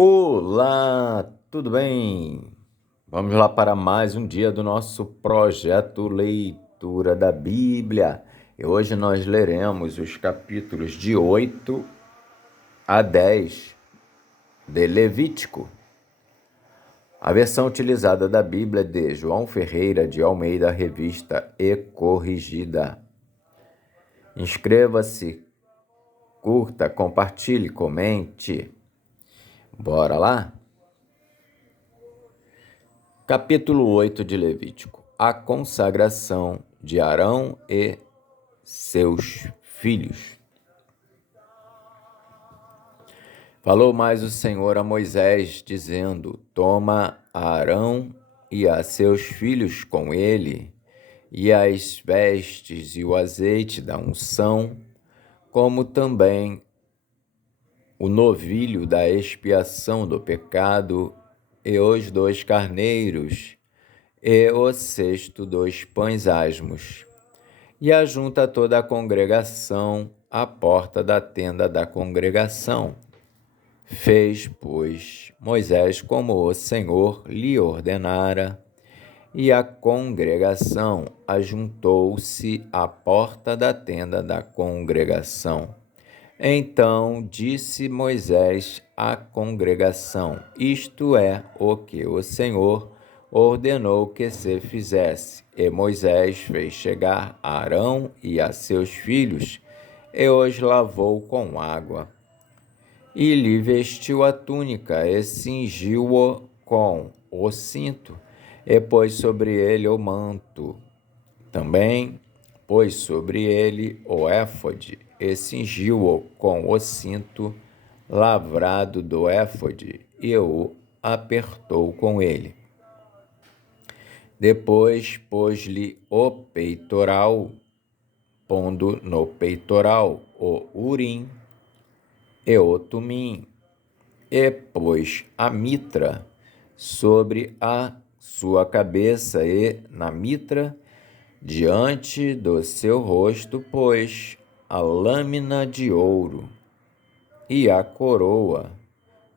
Olá, tudo bem? Vamos lá para mais um dia do nosso projeto Leitura da Bíblia. E hoje nós leremos os capítulos de 8 a 10 de Levítico. A versão utilizada da Bíblia é de João Ferreira de Almeida, revista e corrigida. Inscreva-se, curta, compartilhe, comente. Bora lá? Capítulo 8 de Levítico. A consagração de Arão e seus filhos. Falou mais o Senhor a Moisés, dizendo: Toma a Arão e a seus filhos com ele, e as vestes e o azeite da unção, como também o novilho da expiação do pecado, e os 2 carneiros, e o cesto dos pães asmos, e ajunta toda a congregação à porta da tenda da congregação. Fez, pois, Moisés como o Senhor lhe ordenara, e a congregação ajuntou-se à porta da tenda da congregação. Então disse Moisés à congregação: Isto é o que o Senhor ordenou que se fizesse. E Moisés fez chegar a Arão e a seus filhos, e os lavou com água. E lhe vestiu a túnica, e cingiu-o com o cinto, e pôs sobre ele o manto. Também pôs sobre ele o éfode, e cingiu-o com o cinto lavrado do éfode, e o apertou com ele. Depois pôs-lhe o peitoral, pondo no peitoral o urim e o tumim, e pôs a mitra sobre a sua cabeça, e na mitra, diante do seu rosto, pôs a lâmina de ouro e a coroa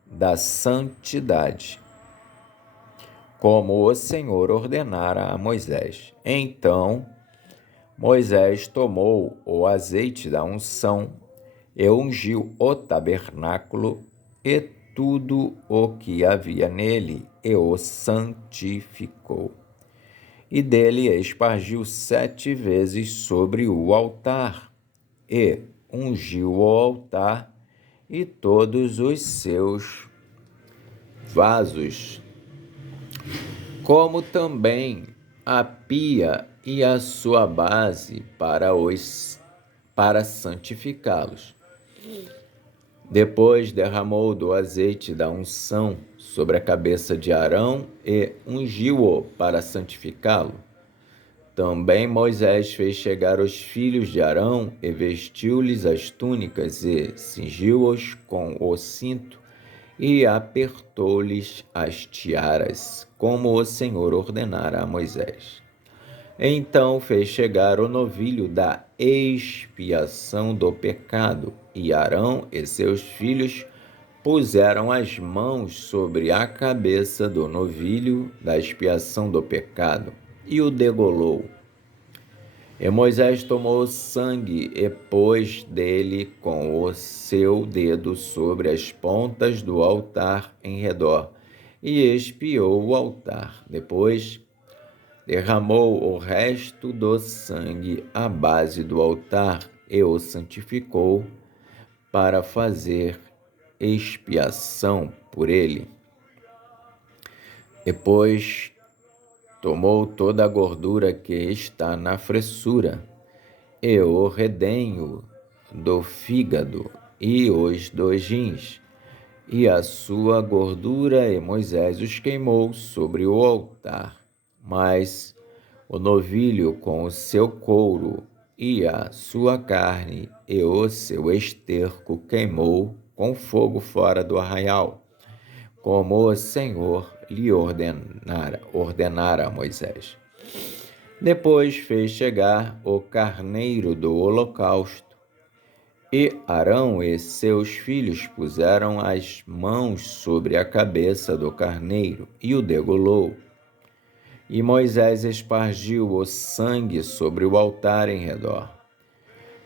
da santidade, como o Senhor ordenara a Moisés. Então Moisés tomou o azeite da unção e ungiu o tabernáculo e tudo o que havia nele, e o santificou. E dele espargiu 7 vezes sobre o altar, e ungiu o altar e todos os seus vasos, como também a pia e a sua base para santificá-los. Depois derramou do azeite da unção sobre a cabeça de Arão e ungiu-o para santificá-lo. Também Moisés fez chegar os filhos de Arão e vestiu-lhes as túnicas e cingiu-os com o cinto e apertou-lhes as tiaras, como o Senhor ordenara a Moisés. Então fez chegar o novilho da expiação do pecado, e Arão e seus filhos puseram as mãos sobre a cabeça do novilho da expiação do pecado, e o degolou. E Moisés tomou o sangue e pôs dele com o seu dedo sobre as pontas do altar em redor, e expiou o altar. Depois derramou o resto do sangue à base do altar e o santificou para fazer expiação por ele. Depois tomou toda a gordura que está na fressura, e o redenho do fígado, e os 2 rins, e a sua gordura, e Moisés os queimou sobre o altar. Mas o novilho com o seu couro, e a sua carne, e o seu esterco queimou com fogo fora do arraial, como o Senhor lhe ordenara a Moisés. Depois fez chegar o carneiro do holocausto, E Arão e seus filhos puseram as mãos sobre a cabeça do carneiro e o degolou. E Moisés espargiu o sangue sobre o altar em redor.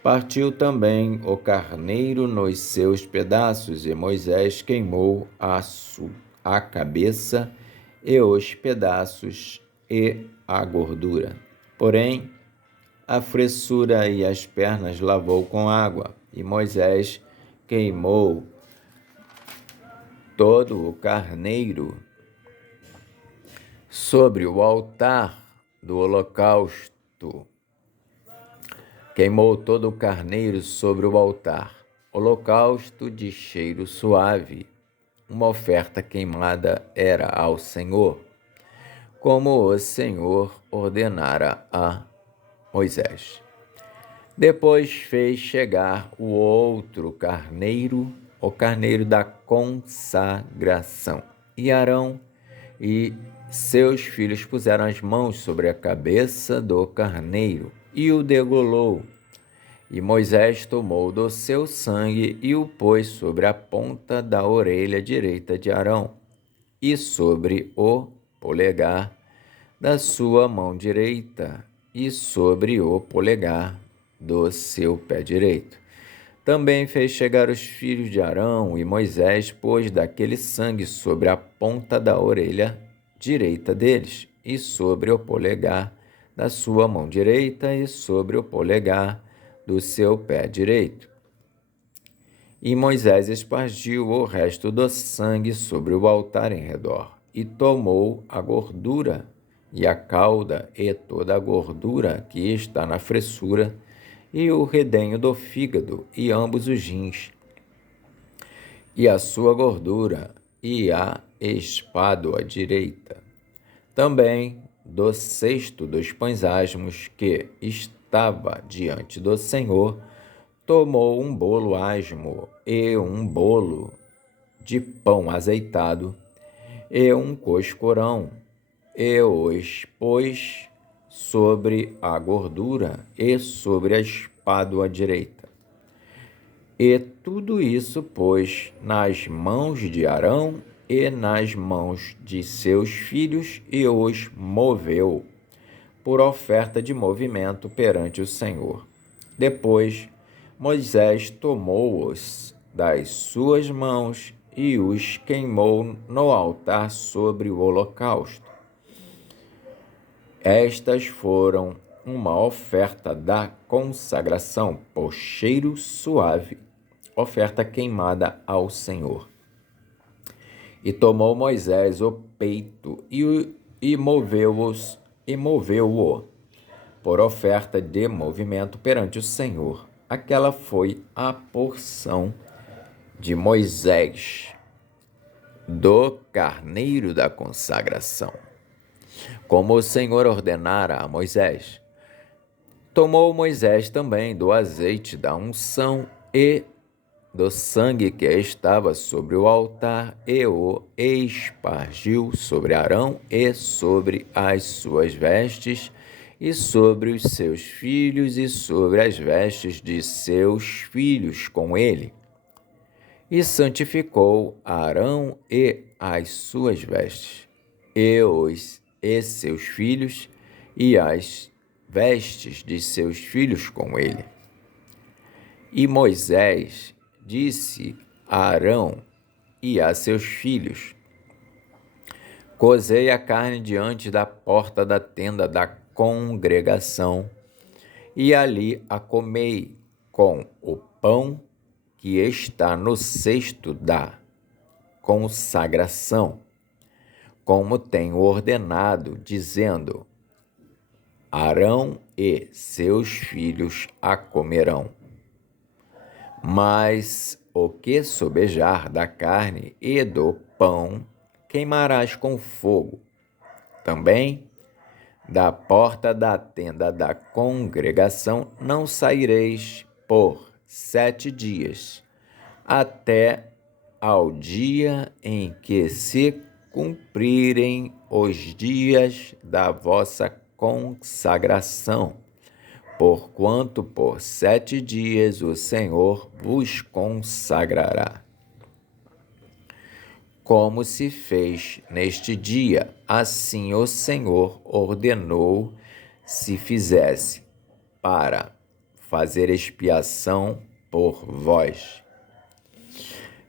Partiu também o carneiro nos seus pedaços, e Moisés queimou a cabeça e os pedaços e a gordura. Porém, a fressura e as pernas lavou com água, e Moisés queimou todo o carneiro sobre o altar do holocausto. Queimou todo o carneiro sobre o altar, holocausto de cheiro suave. Uma oferta queimada era ao Senhor, como o Senhor ordenara a Moisés. Depois fez chegar o outro carneiro, o carneiro da consagração. E Arão e seus filhos puseram as mãos sobre a cabeça do carneiro e o degolou. E Moisés tomou do seu sangue e o pôs sobre a ponta da orelha direita de Arão e sobre o polegar da sua mão direita e sobre o polegar do seu pé direito. Também fez chegar os filhos de Arão, e Moisés pôs daquele sangue sobre a ponta da orelha direita deles, e sobre o polegar da sua mão direita, e sobre o polegar do seu pé direito. E Moisés espargiu o resto do sangue sobre o altar em redor, e tomou a gordura e a cauda e toda a gordura que está na fressura, e o redenho do fígado, e ambos os rins, e a sua gordura, e a espádua direita. Também do cesto dos pães asmos que estava diante do Senhor, tomou um bolo asmo, e um bolo de pão azeitado, e um coscorão, e os pôs sobre a gordura e sobre a espádua direita. E tudo isso pôs nas mãos de Arão e nas mãos de seus filhos, e os moveu por oferta de movimento perante o Senhor. Depois, Moisés tomou-os das suas mãos e os queimou no altar sobre o holocausto. Estas foram uma oferta da consagração por cheiro suave, oferta queimada ao Senhor. E tomou Moisés o peito e moveu-o por oferta de movimento perante o Senhor. Aquela foi a porção de Moisés do carneiro da consagração, como o Senhor ordenara a Moisés. Tomou Moisés também do azeite da unção e do sangue que estava sobre o altar, e o espargiu sobre Arão e sobre as suas vestes, e sobre os seus filhos, e sobre as vestes de seus filhos com ele. E santificou Arão e as suas vestes, e seus filhos, e as vestes de seus filhos com ele. E Moisés disse a Arão e a seus filhos: cozei a carne diante da porta da tenda da congregação, e ali a comei com o pão que está no cesto da consagração, como tenho ordenado, dizendo: Arão e seus filhos a comerão. Mas o que sobejar da carne e do pão queimarás com fogo. Também da porta da tenda da congregação não saireis por 7 dias, até ao dia em que se cumprirem os dias da vossa consagração, porquanto por 7 dias o Senhor vos consagrará. Como se fez neste dia, assim o Senhor ordenou se fizesse, para fazer expiação por vós.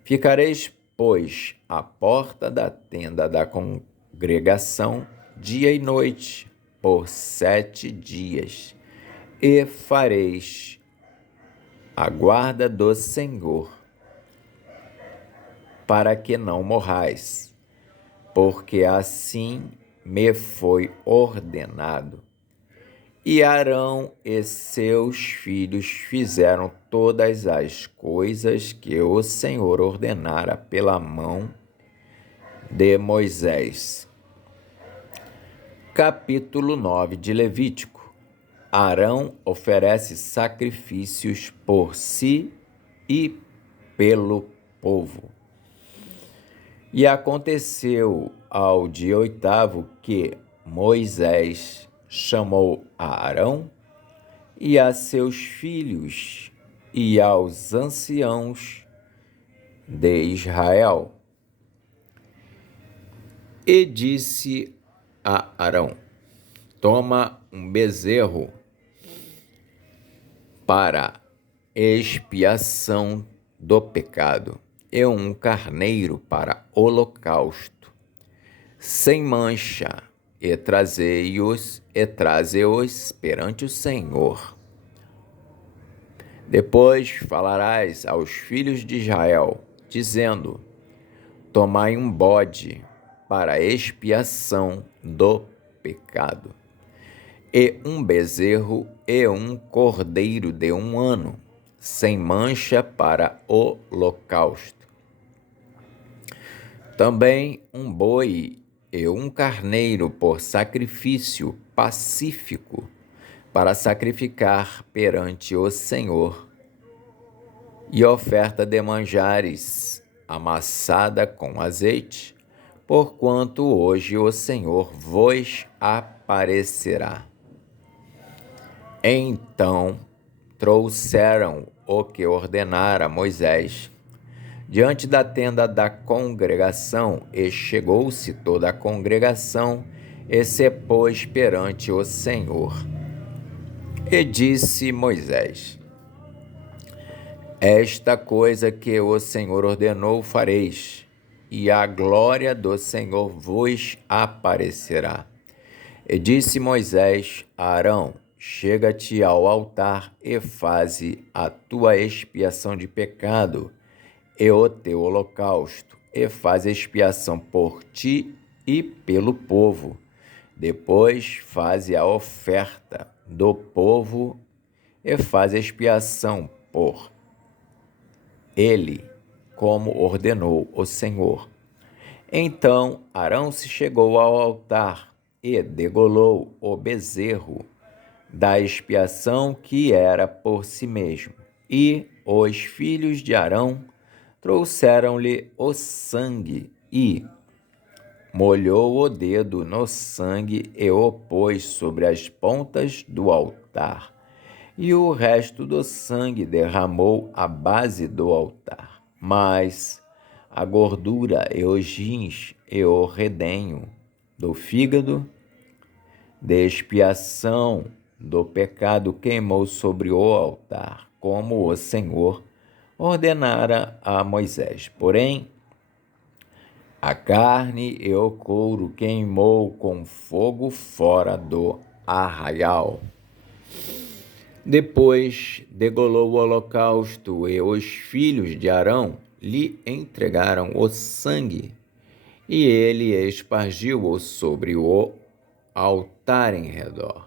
Ficareis, pois, à porta da tenda da congregação, dia e noite, por 7 dias, e fareis a guarda do Senhor, para que não morrais, porque assim me foi ordenado. E Arão e seus filhos fizeram todas as coisas que o Senhor ordenara pela mão de Moisés. Capítulo 9 de Levítico. Arão oferece sacrifícios por si e pelo povo. E aconteceu ao dia 8º que Moisés chamou a Arão e a seus filhos e aos anciãos de Israel, e disse a Arão: toma um bezerro para expiação do pecado, e um carneiro para holocausto, sem mancha, e traze-os perante o Senhor. Depois falarás aos filhos de Israel, dizendo: tomai um bode para expiação do pecado, e um bezerro e um cordeiro de 1 ano, sem mancha para holocausto. Também um boi e um carneiro por sacrifício pacífico, para sacrificar perante o Senhor, e oferta de manjares amassada com azeite, porquanto hoje o Senhor vos aparecerá. Então trouxeram o que ordenara Moisés diante da tenda da congregação, e chegou-se toda a congregação e se pôs perante o Senhor. E disse Moisés: esta coisa que o Senhor ordenou fareis, e a glória do Senhor vos aparecerá. E disse Moisés a Arão: chega-te ao altar e faze a tua expiação de pecado e o teu holocausto, e faz expiação por ti e pelo povo. Depois faze a oferta do povo e faz expiação por ele, como ordenou o Senhor. Então Arão se chegou ao altar e degolou o bezerro da expiação que era por si mesmo. E os filhos de Arão trouxeram-lhe o sangue, e molhou o dedo no sangue e o pôs sobre as pontas do altar, e o resto do sangue derramou à base do altar. Mas a gordura e os rins e o redenho do fígado de expiação do pecado queimou sobre o altar, como o Senhor ordenara a Moisés. Porém, a carne e o couro queimou com fogo fora do arraial. Depois degolou o holocausto, e os filhos de Arão lhe entregaram o sangue, e ele espargiu-o sobre o altar em redor.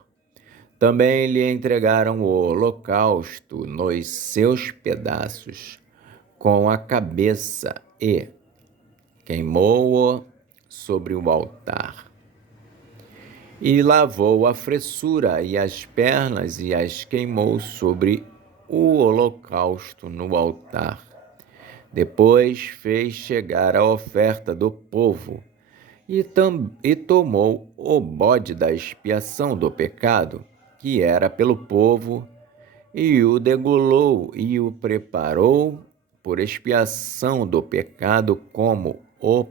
Também lhe entregaram o holocausto nos seus pedaços, com a cabeça, e queimou-o sobre o altar. E lavou a fressura e as pernas, e as queimou sobre o holocausto no altar. Depois fez chegar a oferta do povo, e tomou o bode da expiação do pecado, que era pelo povo, e o degolou e o preparou por expiação do pecado como o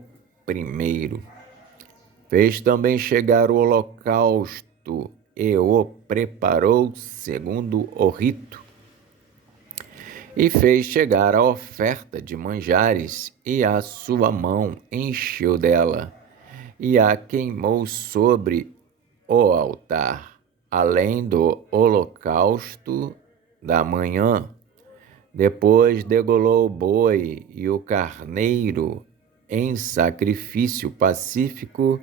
primeiro. Fez também chegar o holocausto e o preparou segundo o rito. E fez chegar a oferta de manjares, e a sua mão encheu dela, e a queimou sobre o altar, além do holocausto da manhã. Depois degolou o boi e o carneiro em sacrifício pacífico,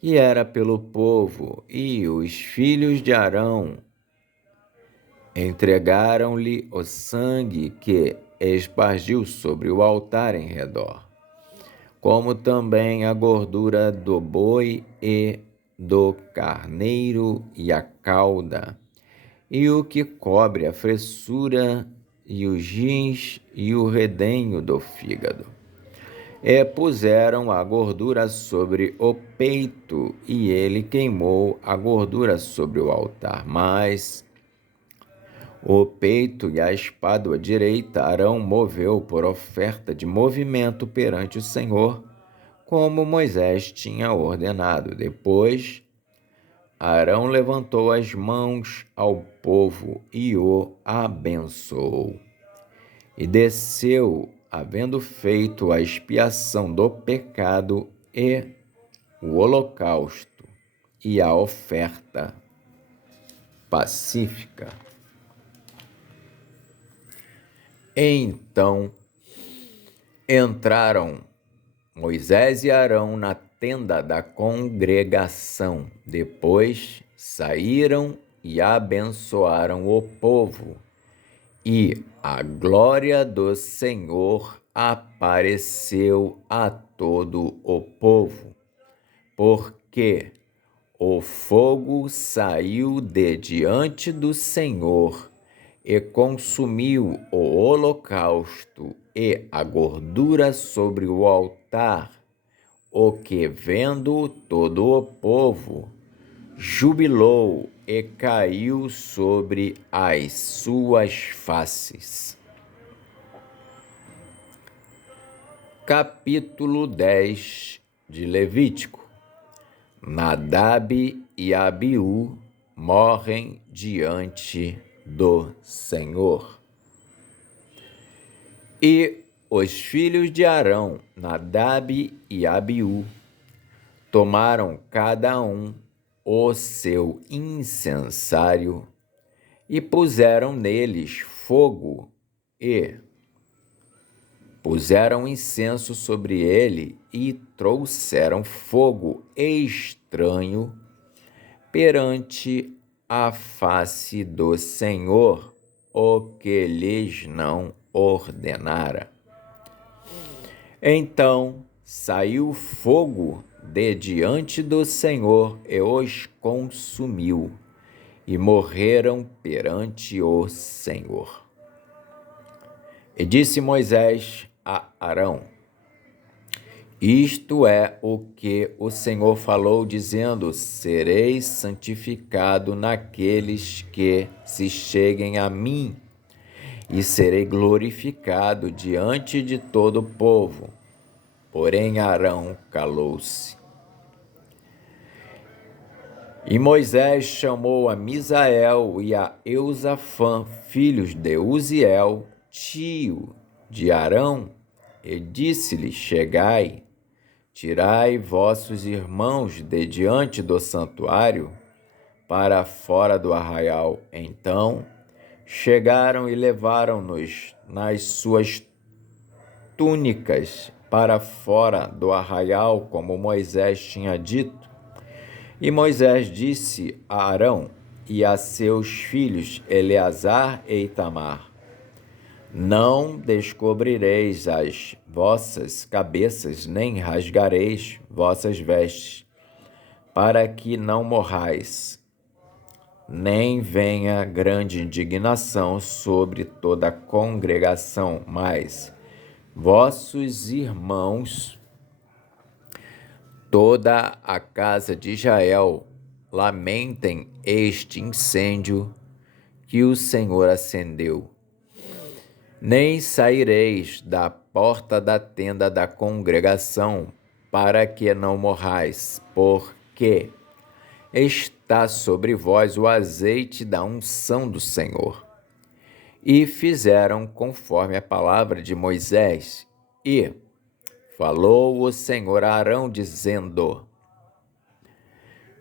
que era pelo povo, e os filhos de Arão entregaram-lhe o sangue que espargiu sobre o altar em redor, como também a gordura do boi e do carneiro e a cauda, e o que cobre a fressura, e os rins e o redenho do fígado. E puseram a gordura sobre o peito, e ele queimou a gordura sobre o altar. Mas o peito e a espádua direita Arão moveu por oferta de movimento perante o Senhor, como Moisés tinha ordenado. Depois Arão levantou as mãos ao povo e o abençoou. E desceu, havendo feito a expiação do pecado e o holocausto e a oferta pacífica. Então entraram Moisés e Arão na tenda da congregação. Depois saíram e abençoaram o povo. E a glória do Senhor apareceu a todo o povo, porque o fogo saiu de diante do Senhor e consumiu o holocausto e a gordura sobre o altar, o que, vendo todo o povo, jubilou e caiu sobre as suas faces. Capítulo 10 de Levítico. Nadab e Abiú morrem diante do Senhor. E os filhos de Arão, Nadab e Abiú, tomaram cada um o seu incensário e puseram neles fogo e puseram incenso sobre ele e trouxeram fogo estranho perante a face do Senhor, o que lhes não ordenara. Então saiu fogo de diante do Senhor e os consumiu, e morreram perante o Senhor. E disse Moisés a Arão: isto é o que o Senhor falou, dizendo: serei santificado naqueles que se cheguem a mim, e serei glorificado diante de todo o povo. Porém Arão calou-se. E Moisés chamou a Misael e a Eusafã, filhos de Uziel, tio de Arão, e disse-lhes: chegai, tirai vossos irmãos de diante do santuário para fora do arraial. Então chegaram e levaram-nos nas suas túnicas para fora do arraial, como Moisés tinha dito. E Moisés disse a Arão e a seus filhos Eleazar e Itamar: não descobrireis as vossas cabeças, nem rasgareis vossas vestes, para que não morrais, nem venha grande indignação sobre toda a congregação, mas vossos irmãos, toda a casa de Israel, lamentem este incêndio que o Senhor acendeu. Nem saireis da porta da tenda da congregação, para que não morrais, porque está sobre vós o azeite da unção do Senhor. E fizeram conforme a palavra de Moisés, e falou o Senhor a Arão, dizendo: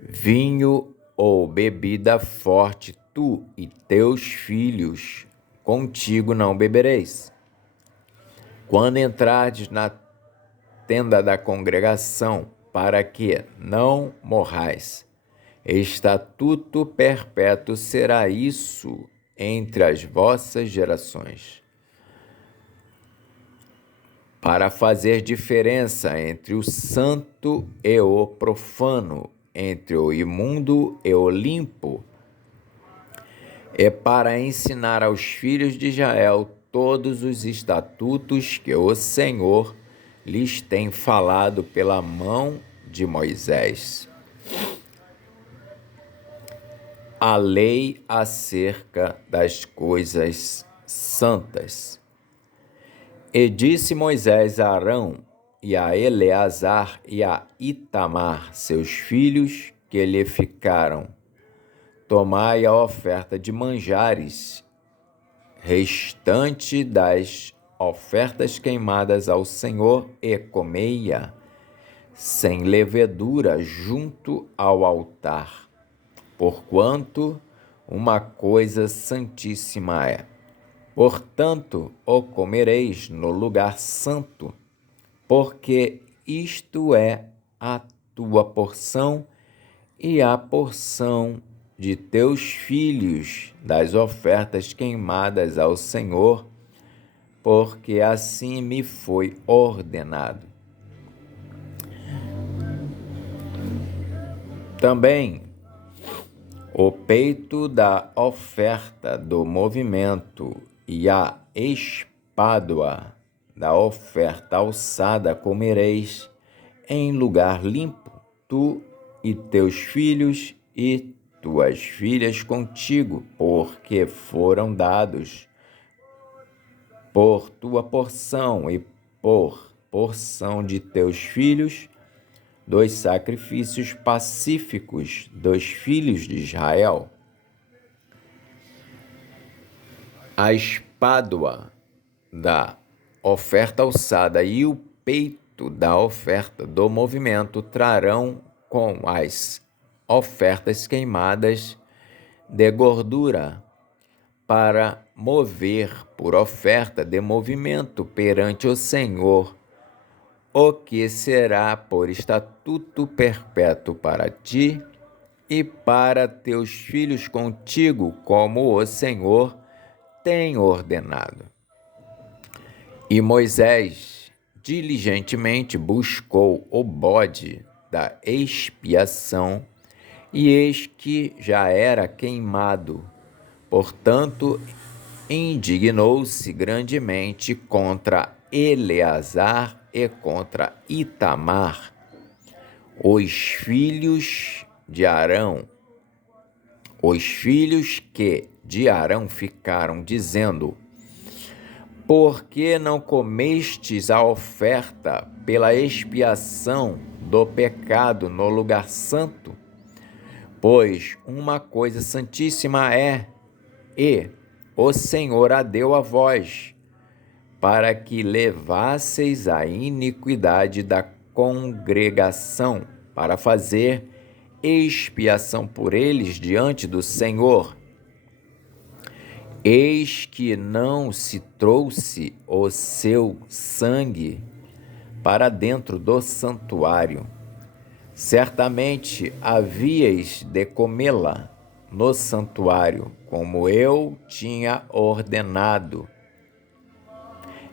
vinho ou bebida forte tu e teus filhos contigo não bebereis. Quando entrardes na tenda da congregação, para que não morrais, estatuto perpétuo será isso entre as vossas gerações, para fazer diferença entre o santo e o profano, entre o imundo e o limpo, é para ensinar aos filhos de Israel todos os estatutos que o Senhor lhes tem falado pela mão de Moisés. A lei acerca das coisas santas. E disse Moisés a Arão e a Eleazar e a Itamar, seus filhos, que lhe ficaram: tomai a oferta de manjares restante das ofertas queimadas ao Senhor e comei-a sem levedura junto ao altar, porquanto uma coisa santíssima é. Portanto, o comereis no lugar santo, porque isto é a tua porção e a porção de teus filhos das ofertas queimadas ao Senhor, porque assim me foi ordenado. Também o peito da oferta do movimento e a espádua da oferta alçada comereis em lugar limpo, tu e teus filhos e tuas filhas contigo, porque foram dados por tua porção e por porção de teus filhos dos sacrifícios pacíficos dos filhos de Israel. A espádua da oferta alçada e o peito da oferta do movimento trarão com as ofertas queimadas de gordura, para mover por oferta de movimento perante o Senhor, o que será por estatuto perpétuo para ti e para teus filhos contigo, como o Senhor tem ordenado. E Moisés diligentemente buscou o bode da expiação, e eis que já era queimado. Portanto, indignou-se grandemente contra Eleazar e contra Itamar, os filhos de Arão, os filhos que de Arão ficaram, dizendo: por que não comestes a oferta pela expiação do pecado no lugar santo? Pois uma coisa santíssima é, e o Senhor a deu a vós, para que levasseis a iniquidade da congregação, para fazer expiação por eles diante do Senhor. Eis que não se trouxe o seu sangue para dentro do santuário. Certamente havíeis de comê-la no santuário, como eu tinha ordenado.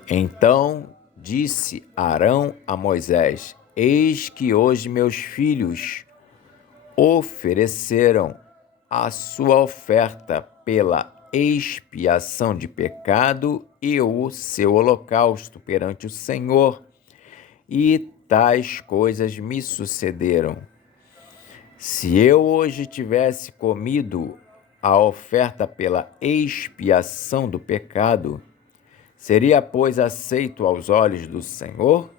Então disse Arão a Moisés: eis que hoje meus filhos ofereceram a sua oferta pela expiação de pecado e o seu holocausto perante o Senhor, e tais coisas me sucederam. Se eu hoje tivesse comido a oferta pela expiação do pecado, seria, pois, aceito aos olhos do Senhor?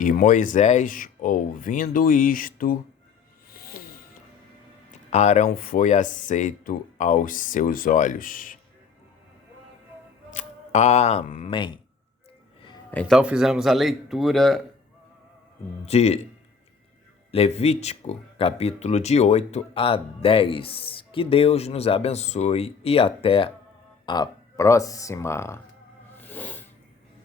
E Moisés, ouvindo isto, Arão foi aceito aos seus olhos. Amém. Então fizemos a leitura de Levítico, capítulo de 8 a 10. Que Deus nos abençoe e até a próxima.